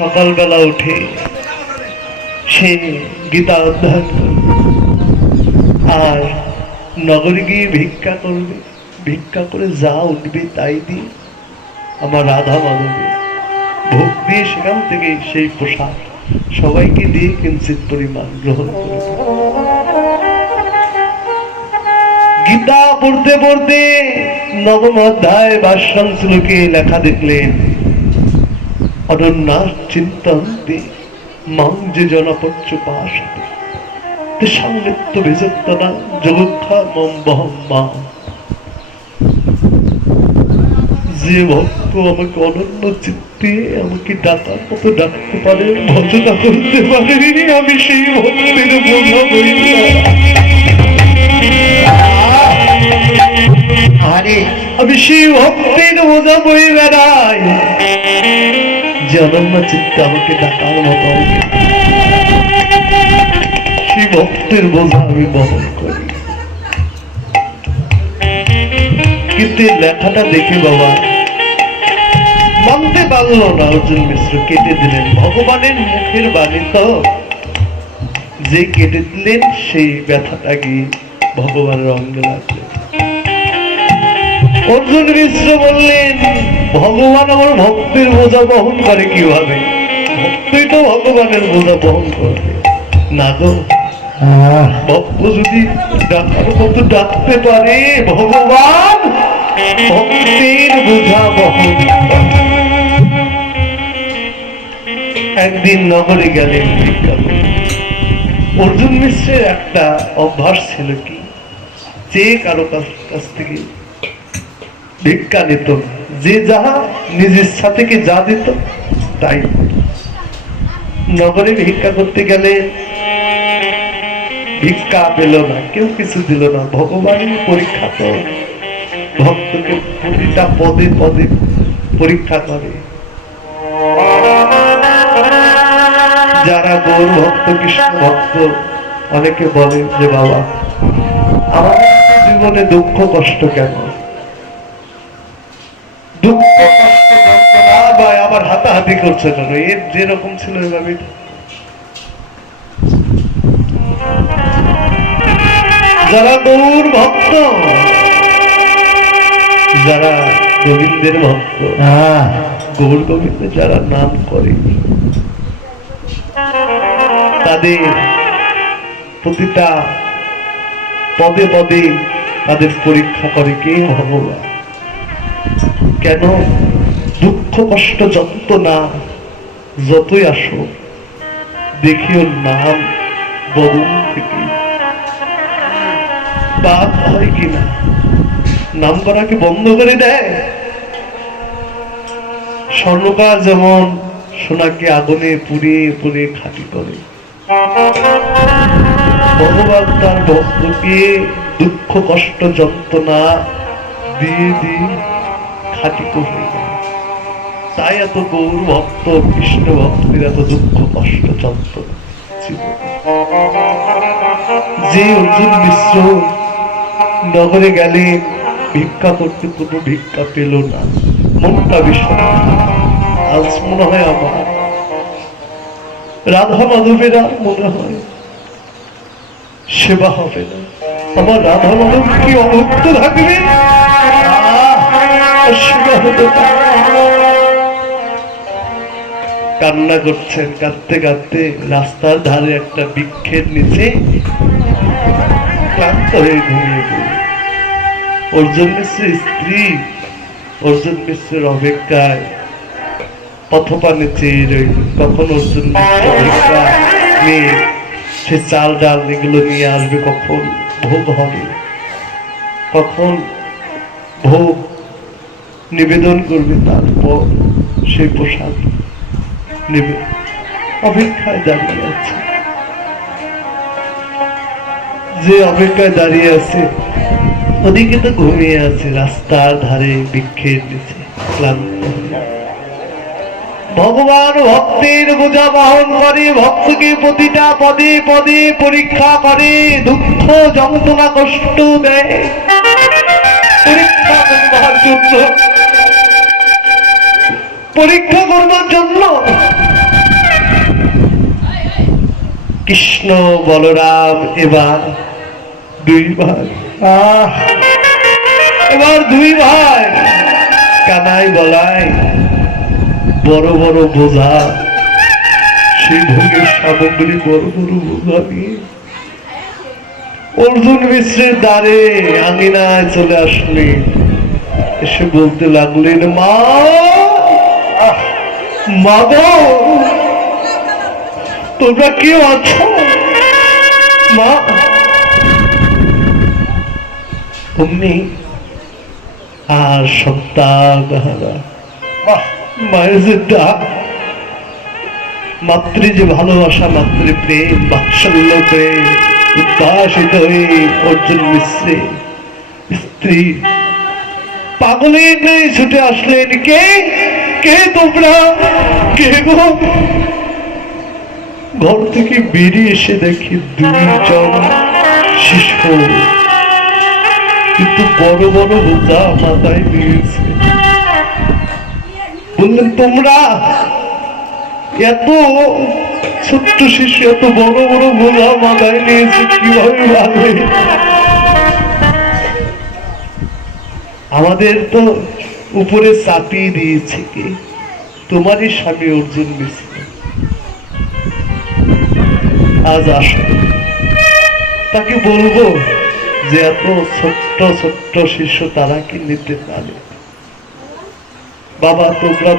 সকালবেলা উঠে সে গীতা অধ্যয়ন করবে আর নগরে গিয়ে ভিক্ষা করবে, ভিক্ষা করে যা উঠবে তাই দিয়ে আমার রাধা মাধবী ভোগ দিয়ে সেখান থেকে সেই প্রসাদ সবাইকে দিয়ে কিঞ্চিত পরিমাণ গ্রহণ করে। গীতা পড়তে পড়তে নবম অধ্যায় ভাষ্যাং শ্লোকে লেখা দেখলেন, অনন্যাস চিন্তন্তে মাং যে জনপচ্যুপাসতে তেষাং নিত্য বিযত্তনা যোগক্ষা মম বহম মা। যে ভক্ত আমাকে অনন্য চিত্তে আমাকে ডাকার মতো ডাকতে পারে, ভজনা করতে পারে, আমি সেই ভক্তের বোঝা বই না। আরে আমি সেই ভক্তের বোঝা বই বেড়াই যে অনন্য চিত্তে আমাকে ডাকার মতো, সেই ভক্তের বোঝা আমি বহন করি। কিন্তু লেখাটা দেখে বাবা মানতে পারল না, অর্জুন মিশ্র কেটে দিলেন। ভগবানের মুখের বাণী তো, যে কেটে দিলেন সেই ব্যথাটা গিয়ে ভগবানের অঙ্গে লাগলো। অর্জুন মিশ্র বললেন, ভগবান আমার ভক্তের বোঝা বহন করে কিভাবে? ভক্তই তো ভগবানের বোঝা বহন করবে না গো। ভক্ত যদি ডাকার মতো ডাকতে পারে, ভগবান ভক্তের বোঝা বহন করে। একদিন নগরে গেলেন ভিক্ষা করতে। অর্জুন মিশ্রের একটা অভ্যাস ছিল কি, যে কারো কাছ থেকে ভিক্ষা নিত, যে যাহা নিজ ইচ্ছা থেকে যা দিত তাই। নগরে ভিক্ষা করতে গেলে ভিক্ষা পেল না, কেউ কিছু দিল না। ভগবানের পরীক্ষা তো, ভক্তকে প্রতিটা পদে পদে পরীক্ষা করে। যারা গৌর ভক্ত, কৃষ্ণ ভক্ত, অনেকে বলে যে বাবা আমাদের জীবনে দুঃখ কষ্ট কেন? দুঃখ কষ্ট যন্ত্রণা বা আবার হাতাহাতি করছে কেন? এর যেরকম ছিল এভাবে। যারা গৌর ভক্ত, যারা গোবিন্দের ভক্ত, গৌর গোবিন্দ যারা নাম করে, তাদের প্রতিটা পদে পদে তাদের পরীক্ষা করে কে? ভগবান। কেন? দুঃখ কষ্ট যন্ত্রণা যতই আসো, দেখিও নাম বদন থেকে বাদ হয় কিনা। নাম করাকে বন্ধ করে দেয়? স্বর্ণকার যেমন সোনাকে আগুনে পুড়িয়ে পুড়িয়ে খাঁটি করে, ভগবান তার ভক্তকে দুঃখ কষ্ট যন্ত্রণা দিয়ে দিয়ে খাঁটি করে দেয়। তাই এত গৌর ভক্ত, কৃষ্ণ ভক্তের এত দুঃখ কষ্ট যন্ত্রণা। যে অর্জুন মিশ্র নগরে গেলেন ভিক্ষা করতে, কোনো ভিক্ষা পেল না, মনটা বিষণ। আজ মনে হয় আমার রাধা মাধবেরা মনে হয় সেবা হবে না। আমার রাধা মাধব কি অভুক্ত থাকবে? সেবা হতে পারে। কান্না করছেন, কাঁদতে কাঁদতে রাস্তার ধারে একটা বৃক্ষের নিচে ক্লান্ত হয়ে ঘুমিয়ে পড়ে। অর্জুন মিশ্রের স্ত্রী অর্জুন মিশ্রের অপেক্ষায় পথপানে চেয়ে রইল, কখন অর্জুন মিশ্র ভিক্ষা নিয়ে সে চাল ডাল এগুলো নিয়ে আসবে, কখন ভোগ হবে, কখন ভোগ নিবেদন করবে, তারপর সেই প্রসাদ নেবে। অপেক্ষায় দাঁড়িয়ে আছে। যে অপেক্ষায় দাঁড়িয়ে আছে ওদিকে তো ঘুমিয়ে আছে রাস্তার ধারে বৃক্ষের নিচে ক্লান্ত। ভগবান ভক্তের বোঝা বহন করে, ভক্তকে প্রতিটা পদে পদে পরীক্ষা করে, দুঃখ যন্ত্রণা কষ্ট দেয়। পরীক্ষা করবার জন্য পরীক্ষা করবার জন্য কৃষ্ণ বলরাম এবার দুই ভাই এবার দুই ভাই কানাই বলাই বড় বড় বোঝা সেই ভোগের সামগ্রী বড় বড় বোঝা নিয়ে অর্জুন মিশ্রের দ্বারে আঙিনায় চলে আসলেন এসে বলতে লাগলেন মা মা গো তোমরা কেউ আছো মা অমনি আর সন্তান মায়ের যে ডাক মাতৃ যে ভালোবাসা মাতৃ প্রেম বাৎসল্য প্রেম উদ্ভাসিত হয়ে অর্জুন মিশ্রে স্ত্রী পাগলের নেই ছুটে আসলেন কে কে তোমরা কে গো ঘর থেকে বেরিয়ে এসে দেখি দুইজন শিশু কিন্তু বড় বড় বোঝা মাথায় নিয়েছে বললেন তোমরা এত ছোট্ট শিশু এত বড় বড় বোঝা মাথায় নিয়েছে কিভাবে ভাবে আমাদের তো উপরে চাপিয়ে দিয়েছে কি তোমারই স্বামী অর্জুন মিশ্র আজ আসো তাকে বলবো যে এত ছোট্ট ছোট্ট শিশু তারা কি নিতে পারে বাবা তোমরা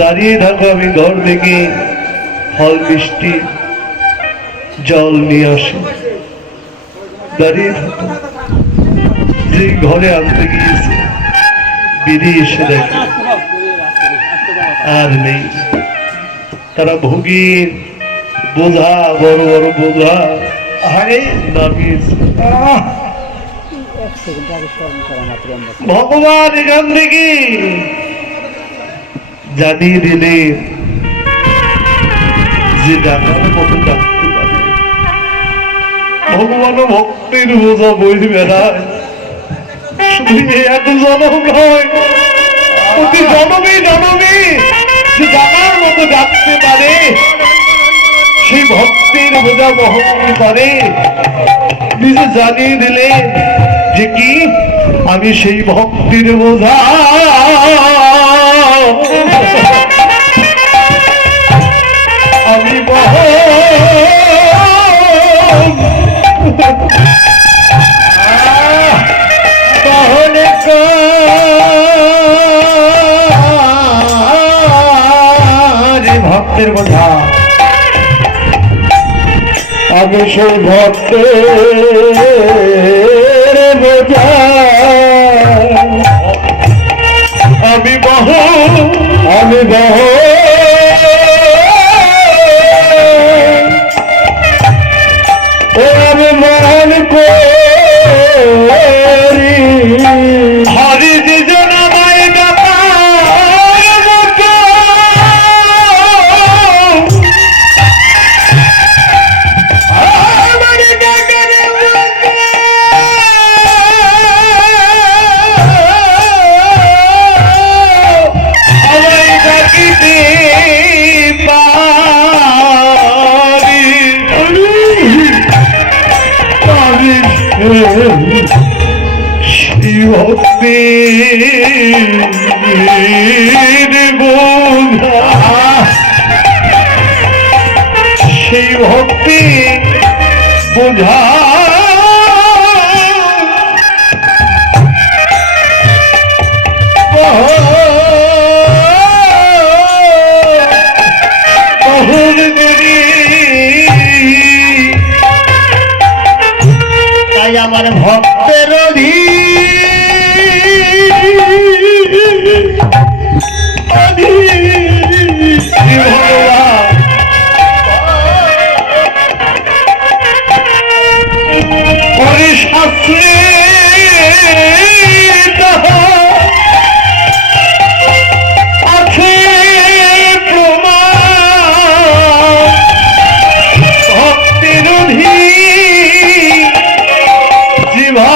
দাঁড়িয়ে থাকো আমি ঘর থেকে ফল মিষ্টি জল নিয়ে আসি দাঁড়িয়ে থাকো যে ঘরে আনতে গিয়েছে বেরিয়ে এসে দেখে আর নেই তারা ভোগীর বোঝা বড় বড় বোঝা আরে নামিয়েছে ভগবান এখান থেকে জানিয়ে দিলেন যে ডাকার মতো ডাকতে পারে ভগবান ভক্তের বোঝা বই বেড়ায় শুধু এক জনম নয় প্রতি জনমে জনমে যে ডাকার মতো ডাকতে পারে সেই ভক্তের বোঝা বহন করে নিজে জানিয়ে দিলে যে কি আমি সেই ভক্তির বোঝা আমি বহনে ভক্তের বোঝা আমি সেই ভক্তের বোঝা আমি বহ ও আমি মন করি হরি দুজন আমায় ডাকা সেই ভক্তি বোঝা তাই আমার ভক্তের শাস্ত্রে আছে প্রমাণ ভক্তের জীবা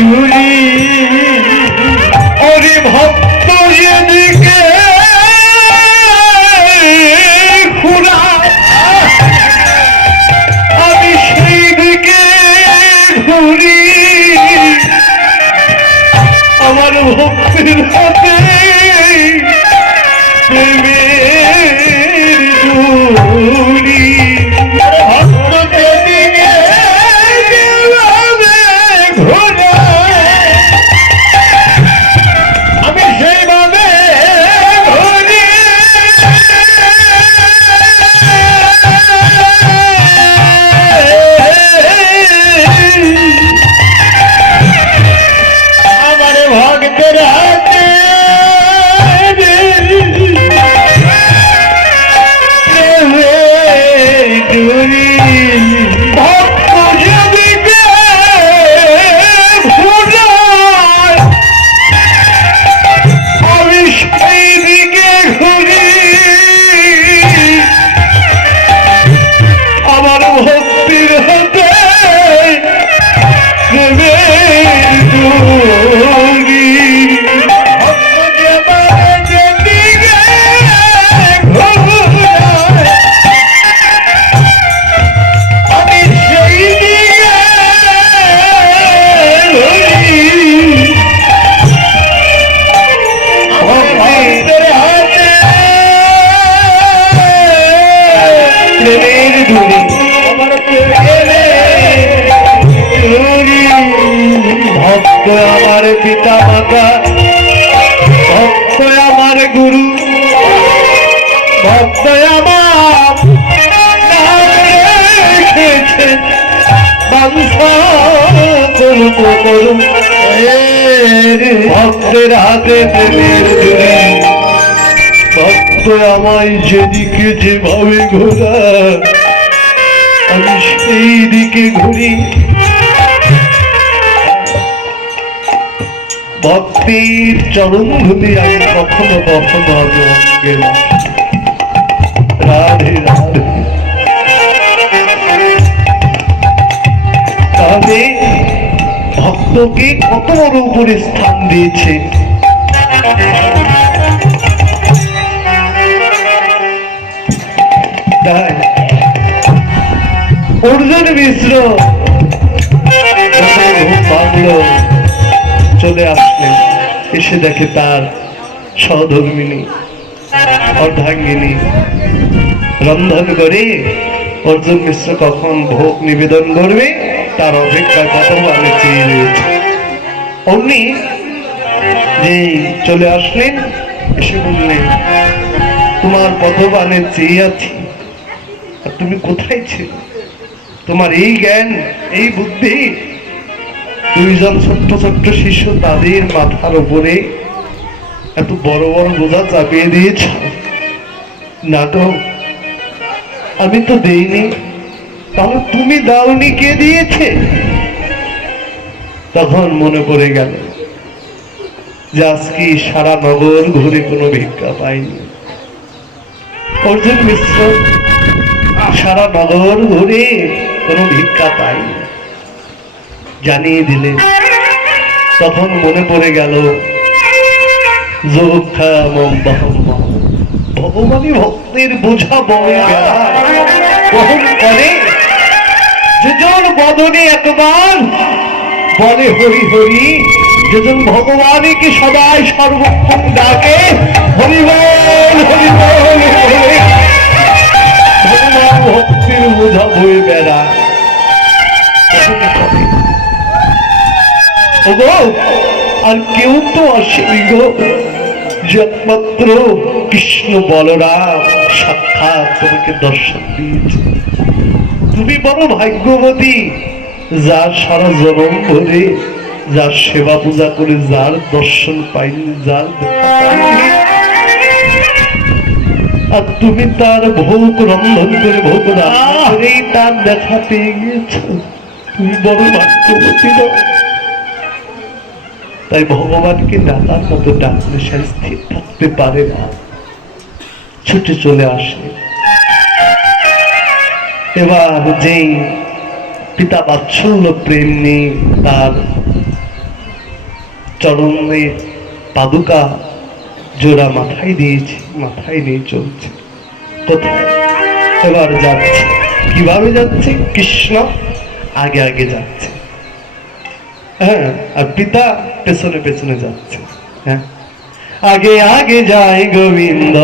টুরি ওরে ভক্ত যেদিকে ঘুরায় আমি সেই দিকে ঘুরি আমার ভক্তির হাতে প্রেমের ডুরি ভক্ত যেদিকে ঘোরায় আমি সেইভাবে ঘুরি আমার ভক্তের হাতে ডুরি ভক্ত যেদিকে ঘোরায় আমি সেই দিকে ঘুরি আমার ভক্তির হাতে প্রেমের ডুরি ভক্ত যেদিকে ঘোরায় আমি সেই দিকে ঘুরি ভক্তের হাতে প্রেমের ডুরি আমার প্রেমের ডুরি ভক্ত আমার পিতা মাতা ভক্ত আমার গুরু ভক্ত আমার নাম রেখেছে বাঞ্ছা করুক করুক ভক্তের হাতে প্রেমের ডুরি ভক্ত আমায় যেদিকে যেভাবে ঘোরা আমি সেই দিকে ঘুরি ভক্তির চরণ ধুলি আমি কখনো কখনো আমি গেলাম রাধে রাধে তাহলে ভক্তকে কত বড় উপরে স্থান দিয়েছে তাই অর্জুন মিশ্র বাংলো চলে আসলেন এসে দেখে তার সহধর্মিনী অর্ধাঙ্গিনী রন্ধন করে অর্জুন মিশ্র কখন ভোগ নিবেদন করবে তার অপেক্ষায় কতবারে চেয়ে রয়েছে অমনি যে চলে আসলেন এসে বললেন তোমার কতবারে চেয়ে আছি আর তুমি কোথায় ছিল তোমার এই জ্ঞান এই বুদ্ধি দুইজন ছোট্ট ছোট্ট শিশু তাদের মাথার উপরে এত বড় বড় বোঝা চাপিয়ে দিয়েছ না তো আমি তো দেইনি তাহলে তুমি দাওনি কে দিয়েছে তখন মনে পড়ে গেল যে আজকে সারা নগর ঘুরে কোনো ভিক্ষা পাইনি অর্জুন মিশ্র সারা নগর ঘুরে কোনো ভিক্ষা পাইনি জানিয়ে দিলেন তখন মনে পড়ে গেল ভগবানই ভক্তের বোঝা বহন করে যেজন বদনে একবার বলে হরি হরি যেজন ভগবানকে সবাই সর্বক্ষণ ডাকে হরি বল হরি বল ভগবান ভক্তির বোঝা বয়ে বেড়ায় আর কেউ তো আসেনি গো যে একমাত্র কৃষ্ণ বলরাম সাক্ষাৎ তোমাকে দর্শন দিয়েছে তুমি বড় ভাগ্যবতী যার সারা জনম ধরে যার সেবা পূজা করে যার দর্শন পাইনি যার দেখা পাইনি আর তুমি তার ভোগ রন্ধন করে ভোগ রান্না করেই তার দেখা পেয়ে গিয়েছ তুমি বড় ভাগ্যবতী না তাই ভগবানকে ডাকার মতো ডাকলে সে স্থির থাকতে পারে না ছুটে চলে আসে এবার যেই পিতা বাৎসল্য প্রেম নিয়ে তার চরণে পাদুকা জোড়া মাথায় দিয়েছি, মাথায় নিয়ে চলছে। কোথায়? এবার যাচ্ছে। কিভাবে যাচ্ছে? কৃষ্ণ আগে আগে যাচ্ছে, হ্যাঁ, আর পিতা পেছনে পেছনে যাচ্ছে। হ্যাঁ, আগে আগে যায় গোবিন্দ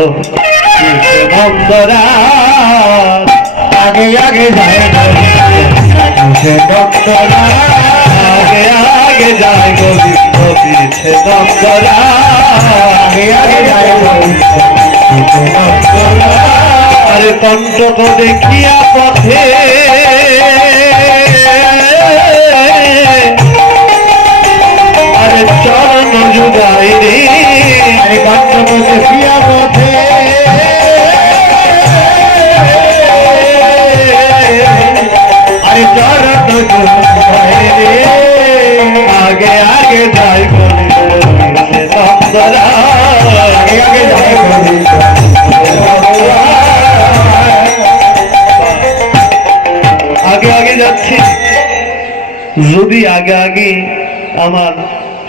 বন্দরা, আগে আগে যায় বন্দরা, আগে আগে যায় গোবিন্দ পিছে বন্দরা, আগে আগে যায় বন্দরা। আরে কণ্টক দেখিয়া পথে আরে চরণ জুগাই রে, আরে কণ্টক দেখিয়া পথে আরে চরণ জুগাই রে, আগে আগে যাই গোবিন্দ বন্দরা, আগে আগে যাই গোবিন্দ বন্দরা। আগে আগে যাচ্ছি। যদি আগে আগে আমার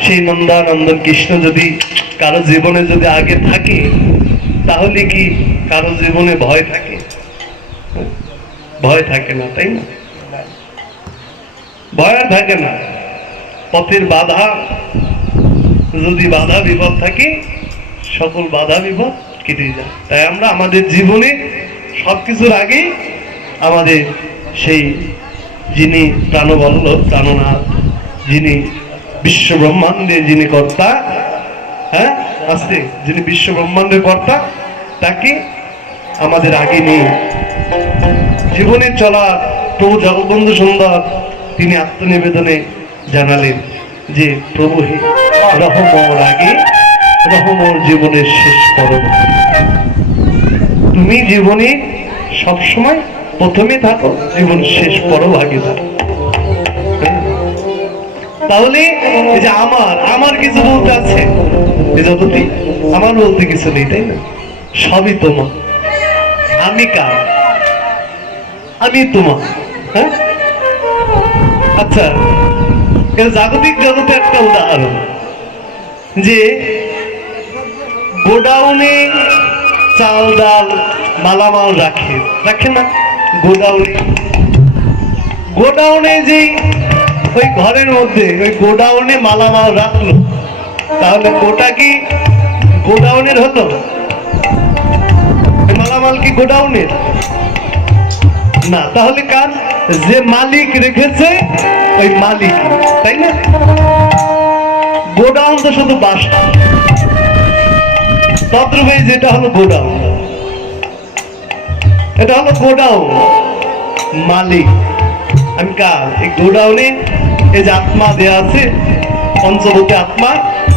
সেই নন্দানন্দন কৃষ্ণ যদি কারো জীবনে যদি আগে থাকে, তাহলে কি কারো জীবনে ভয় থাকে? ভয় থাকে না, তাই না? ভয় থাকে না। পথের বাধা, যদি বাধা বিপদ থাকে, সকল বাধা বিপদ কেটে যায়। তাই আমরা আমাদের জীবনে সবকিছুর আগে আমাদের সেই যিনি প্রাণবল্লভ প্রাণনাথ, যিনি বিশ্ব ব্রহ্মাণ্ডের যিনি কর্তা, হ্যাঁ আছে, যিনি বিশ্ব ব্রহ্মাণ্ডের কর্তা, তাকে আমাদের আগে নিয়ে জীবনে চলা প্রভু জগৎবন্ধু সুন্দর তিনি আত্মনিবেদনে জানালেন যে প্রভু হে রহমর আগে রহমর জীবনের শেষ পরব, তুমি জীবনে সবসময় প্রথমে থাকো, জীবন শেষ পরও আগে থাকো। তাহলে এই যে আমার কিছু বলতে আছে, এই জগতে আমার বলতে কিছু নেই, তাই না? সবই তোমার। আমি কার? আমি তোমার। হ্যাঁ, আচ্ছা, জাগতিক জগতে একটা উদাহরণ, যে গোডাউনে চাল ডাল মালামাল রাখে না গোডাউনে যে ওই ঘরের মধ্যে ওই গোডাউনে মালামাল রাখলো, তাহলে গোটা কি গোডাউনের হতো? মালামাল কি গোডাউনের না, তাহলে কার? যে মালিক রেখেছে ওই মালিক, তাই না? গোডাউন তো শুধু বাসা, তদ্রূপে যেটা হলো গোডাউন, এটা হলো গোডাউন, মালিক আমি কার? এই গোডাউনে এই যে আত্মা দেয়া আছে, পঞ্চভূতে আত্মা,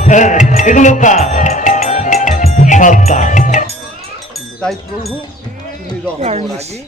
হ্যাঁ, এগুলো কার? সত্তা। তাই প্রভু তুমি রহমর আগে